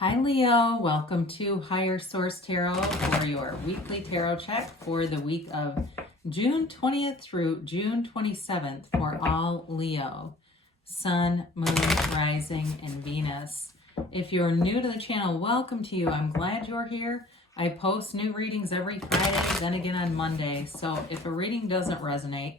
Hi Leo, welcome to Higher Source Tarot for your weekly tarot check for the week of June 20th through June 27th for all Leo, Sun, Moon, Rising, and Venus. If you're new to the channel, welcome to you. I'm glad you're here. I post new readings every Friday, then again on Monday. So if a reading doesn't resonate,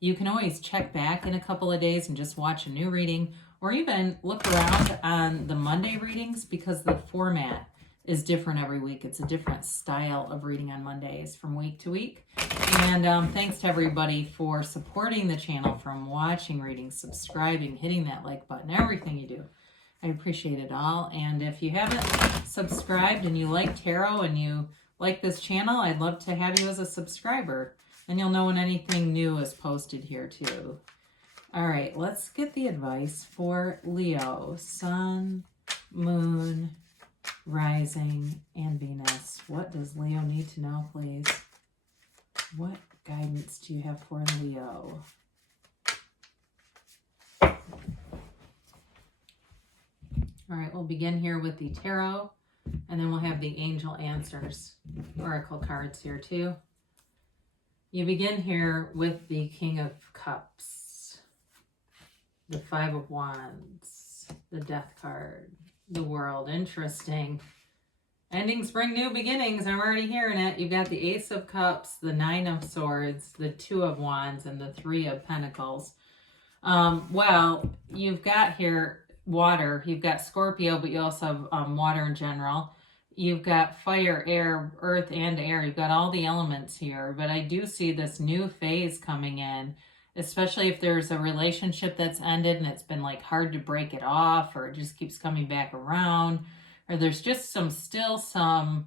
you can always check back in a couple of days and just watch a new reading, or even look around on the Monday readings because the format is different every week. It's a different style of reading on Mondays from week to week. And thanks to everybody for supporting the channel, from watching readings, subscribing, hitting that like button, everything you do. I appreciate it all. And if you haven't subscribed and you like tarot and you like this channel, I'd love to have you as a subscriber. And you'll know when anything new is posted here too. All right, let's get the advice for Leo, Sun, Moon, Rising, and Venus. What does Leo need to know, please? What guidance do you have for Leo? All right, we'll begin here with the tarot, and then we'll have the angel answers, oracle cards here too. You begin here with the King of Cups, the Five of Wands, the Death card, the World. Interesting. Ending spring, new beginnings. I'm already hearing it. You've got the Ace of Cups, the Nine of Swords, the Two of Wands, and the Three of Pentacles. Well, you've got here water. You've got Scorpio, but you also have water in general. You've got fire, air, earth, and air. You've got all the elements here. But I do see this new phase coming in, especially if there's a relationship that's ended and it's been like hard to break it off, or it just keeps coming back around, or there's just still some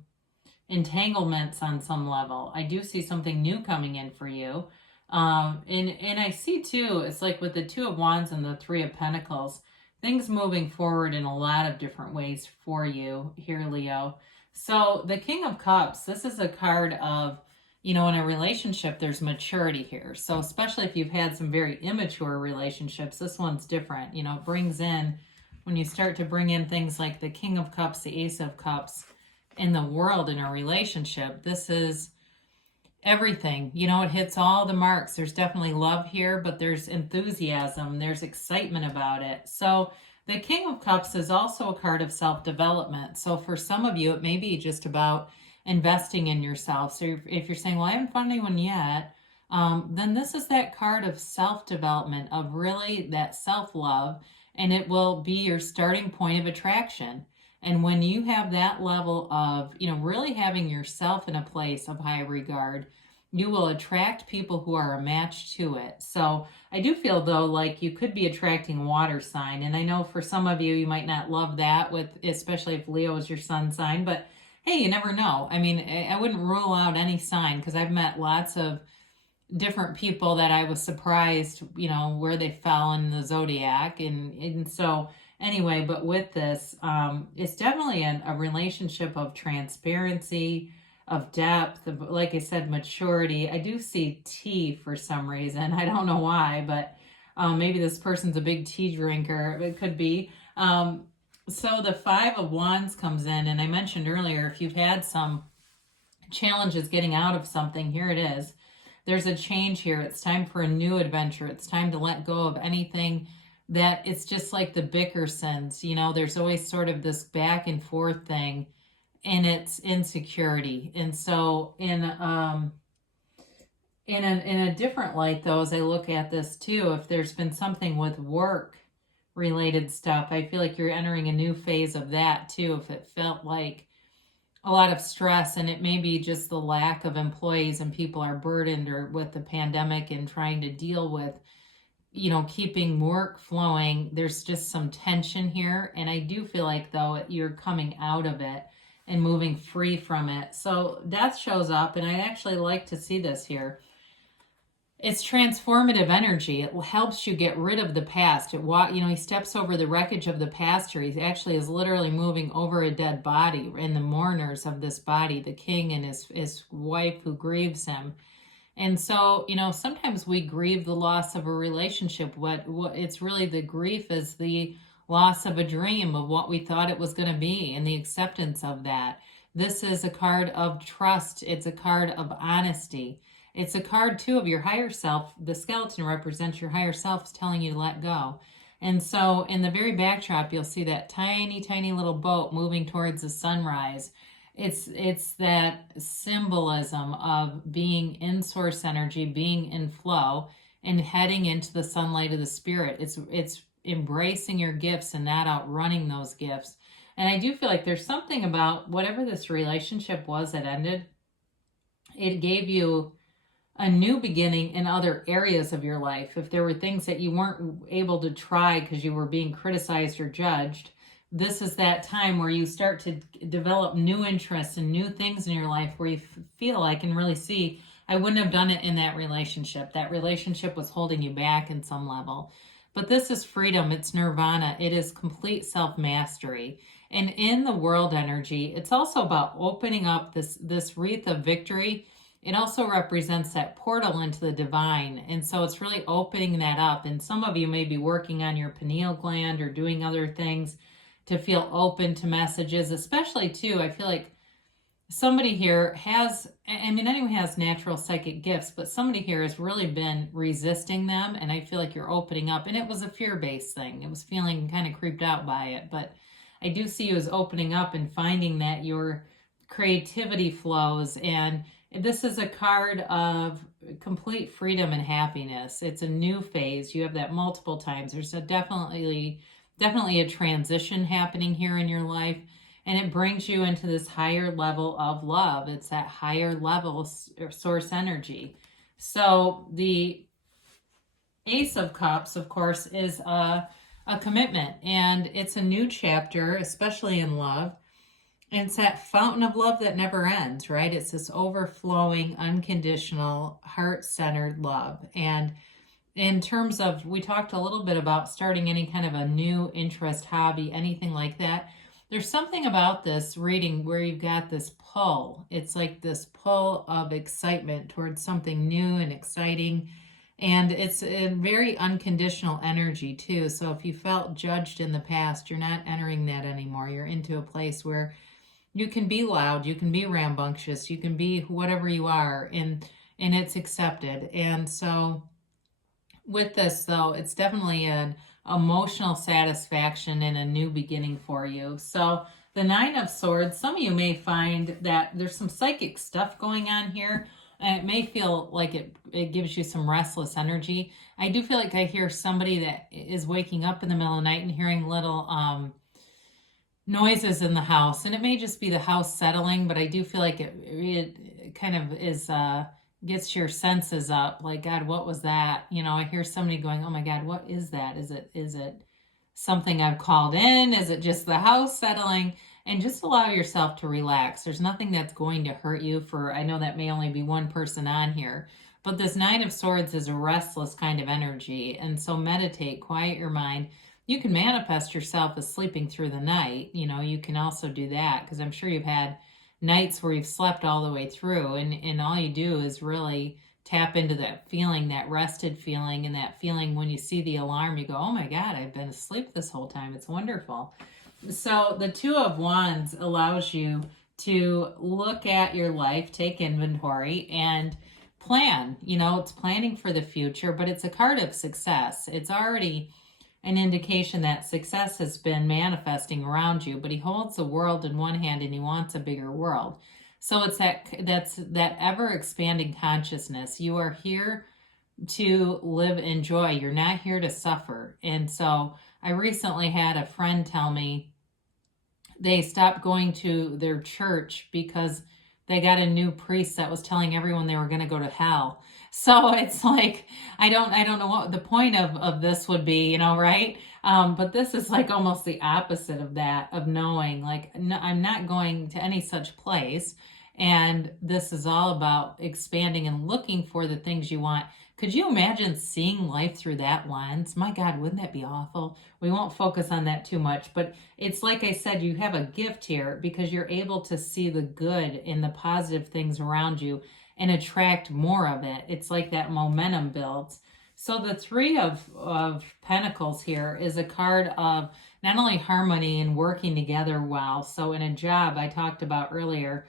entanglements on some level. I do see something new coming in for you. And I see too, it's like with the Two of Wands and the Three of Pentacles, things moving forward in a lot of different ways for you here, Leo. So the King of Cups, this is a card of, in a relationship, there's maturity here. So especially if you've had some very immature relationships, this one's different. It brings in, when you start to bring in things like the King of Cups, the Ace of Cups in the World in a relationship, this is everything. It hits all the marks. There's definitely love here, but there's enthusiasm. There's excitement about it. So the King of Cups is also a card of self-development. So for some of you, it may be just about investing in yourself. So if you're saying, well, I haven't found anyone yet, then this is that card of self-development, of really that self-love, and it will be your starting point of attraction. And when you have that level of, really having yourself in a place of high regard, you will attract people who are a match to it. So I do feel, though, like you could be attracting a water sign. And I know for some of you, you might not love that, especially if Leo is your sun sign, but hey, you never know. I mean, I wouldn't rule out any sign, because I've met lots of different people that I was surprised, where they fell in the zodiac. And so anyway, but with this, it's definitely a relationship of transparency, of depth, of, like I said, maturity. I do see tea for some reason. I don't know why, but maybe this person's a big tea drinker. It could be. So the Five of Wands comes in, and I mentioned earlier, if you've had some challenges getting out of something, here it is. There's a change here. It's time for a new adventure. It's time to let go of anything that it's just like the Bickersons. There's always sort of this back and forth thing, and it's insecurity. And so in a different light, though, as I look at this too, if there's been something with work related stuff, I feel like you're entering a new phase of that too. If it felt like a lot of stress, and it may be just the lack of employees and people are burdened, or with the pandemic and trying to deal with, keeping work flowing, there's just some tension here. And I do feel like, though, you're coming out of it and moving free from it. So death shows up, and I actually like to see this here. It's transformative energy. It helps you get rid of the past. He steps over the wreckage of the past here. He actually is literally moving over a dead body, and the mourners of this body, the king and his wife who grieves him. And so, sometimes we grieve the loss of a relationship. What it's really, the grief is the loss of a dream of what we thought it was going to be and the acceptance of that. This is a card of trust. It's a card of honesty. It's a card too of your higher self. The skeleton represents your higher self telling you to let go. And so in the very backdrop, you'll see that tiny, tiny little boat moving towards the sunrise. It's that symbolism of being in source energy, being in flow, and heading into the sunlight of the spirit. It's embracing your gifts and not outrunning those gifts. And I do feel like there's something about whatever this relationship was that ended, it gave you a new beginning in other areas of your life. If there were things that you weren't able to try because you were being criticized or judged, this is that time where you start to develop new interests and new things in your life where you feel like and really see, I wouldn't have done it in that relationship. That relationship was holding you back in some level. But this is freedom. It's nirvana. It is complete self-mastery. And in the world energy, it's also about opening up this wreath of victory. It also represents that portal into the divine. And so it's really opening that up. And some of you may be working on your pineal gland or doing other things to feel open to messages, especially too, I feel like somebody here has, I mean, anyone has natural psychic gifts, but somebody here has really been resisting them. And I feel like you're opening up. And it was a fear-based thing. It was feeling kind of creeped out by it. But I do see you as opening up and finding that your creativity flows. And this is a card of complete freedom and happiness. It's a new phase. You have that multiple times. There's definitely a transition happening here in your life. And it brings you into this higher level of love. It's that higher level source energy. So the Ace of Cups, of course, is a commitment. And it's a new chapter, especially in love. And it's that fountain of love that never ends, right? It's this overflowing, unconditional, heart-centered love. And in terms of, we talked a little bit about starting any kind of a new interest, hobby, anything like that. There's something about this reading where you've got this pull. It's like this pull of excitement towards something new and exciting. And it's a very unconditional energy too. So if you felt judged in the past, you're not entering that anymore. You're into a place where you can be loud, you can be rambunctious, you can be whatever you are, and it's accepted. And so with this, though, it's definitely an emotional satisfaction and a new beginning for you. So the Nine of Swords, some of you may find that there's some psychic stuff going on here, and it may feel like it gives you some restless energy. I do feel like I hear somebody that is waking up in the middle of the night and hearing little noises in the house, and it may just be the house settling, but I do feel like it kind of is gets your senses up, like, God, what was that? You know, I hear somebody going, oh my God, what is that? Is it something I've called in? Is it just the house settling? And just allow yourself to relax. There's nothing that's going to hurt you. I know that may only be one person on here, but this Nine of Swords is a restless kind of energy. And so meditate, quiet your mind. You can manifest yourself as sleeping through the night. You know, you can also do that, because I'm sure you've had nights where you've slept all the way through, and all you do is really tap into that feeling, that rested feeling, and that feeling when you see the alarm, you go, oh my God, I've been asleep this whole time. It's wonderful. So the Two of Wands allows you to look at your life, take inventory, and plan. You know, it's planning for the future, but it's a card of success. It's already an indication that success has been manifesting around you, but he holds the world in one hand and he wants a bigger world. So it's that ever expanding consciousness. You are here to live in joy. You're not here to suffer. And so I recently had a friend tell me they stopped going to their church because they got a new priest that was telling everyone they were going to go to hell. So it's like, I don't know what the point of this would be, you know, right? But this is like almost the opposite of that, of knowing, like, no, I'm not going to any such place. And this is all about expanding and looking for the things you want. Could you imagine seeing life through that lens? My God, wouldn't that be awful? We won't focus on that too much, but it's like I said, you have a gift here because you're able to see the good in the positive things around you and attract more of it. It's like that momentum builds. So the Three of Pentacles here is a card of not only harmony and working together well. So in a job I talked about earlier,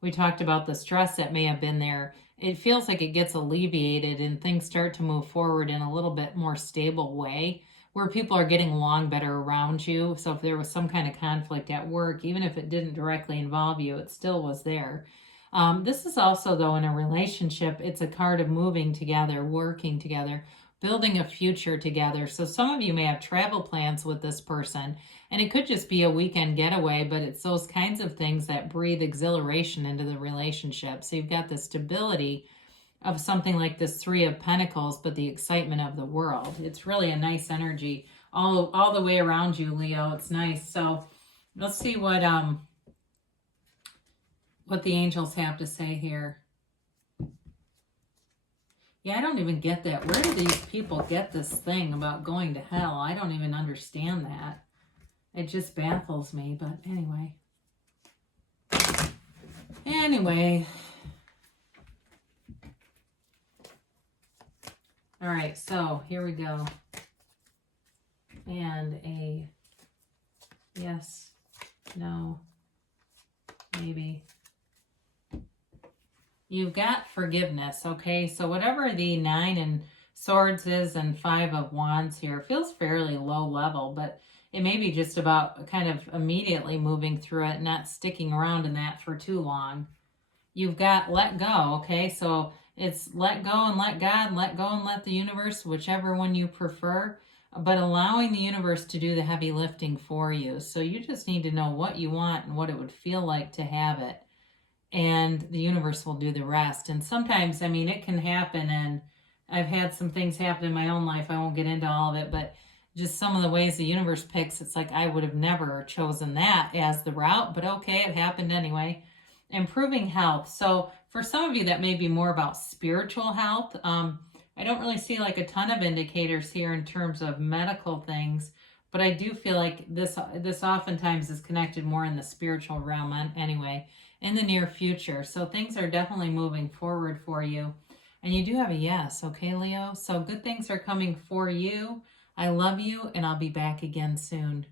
we talked about the stress that may have been there. It feels like it gets alleviated and things start to move forward in a little bit more stable way where people are getting along better around you. So if there was some kind of conflict at work, even if it didn't directly involve you, it still was there. This is also, though, in a relationship, it's a card of moving together, working together, building a future together. So some of you may have travel plans with this person, and it could just be a weekend getaway, but it's those kinds of things that breathe exhilaration into the relationship. So you've got the stability of something like this Three of Pentacles, but the excitement of the world. It's really a nice energy all the way around you, Leo. It's nice. So let's see what the angels have to say here. Yeah, I don't even get that. Where do these people get this thing about going to hell? I don't even understand that. It just baffles me, but anyway. All right, so here we go. And a yes, no, maybe. You've got forgiveness, okay? So whatever the 9 of Swords is and 5 of Wands here feels fairly low level, but it may be just about kind of immediately moving through it, not sticking around in that for too long. You've got let go, okay? So it's let go and let God, let go and let the universe, whichever one you prefer, but allowing the universe to do the heavy lifting for you. So you just need to know what you want and what it would feel like to have it. And the universe will do the rest. And sometimes, I mean, it can happen, and I've had some things happen in my own life. I won't get into all of it, but just some of the ways the universe picks, it's like I would have never chosen that as the route, but okay, it happened anyway. Improving health. So for some of you, that may be more about spiritual health. I don't really see like a ton of indicators here in terms of medical things, but I do feel like this oftentimes is connected more in the spiritual realm anyway, in the near future. So things are definitely moving forward for you. And you do have a yes, okay, Leo? So good things are coming for you. I love you, and I'll be back again soon.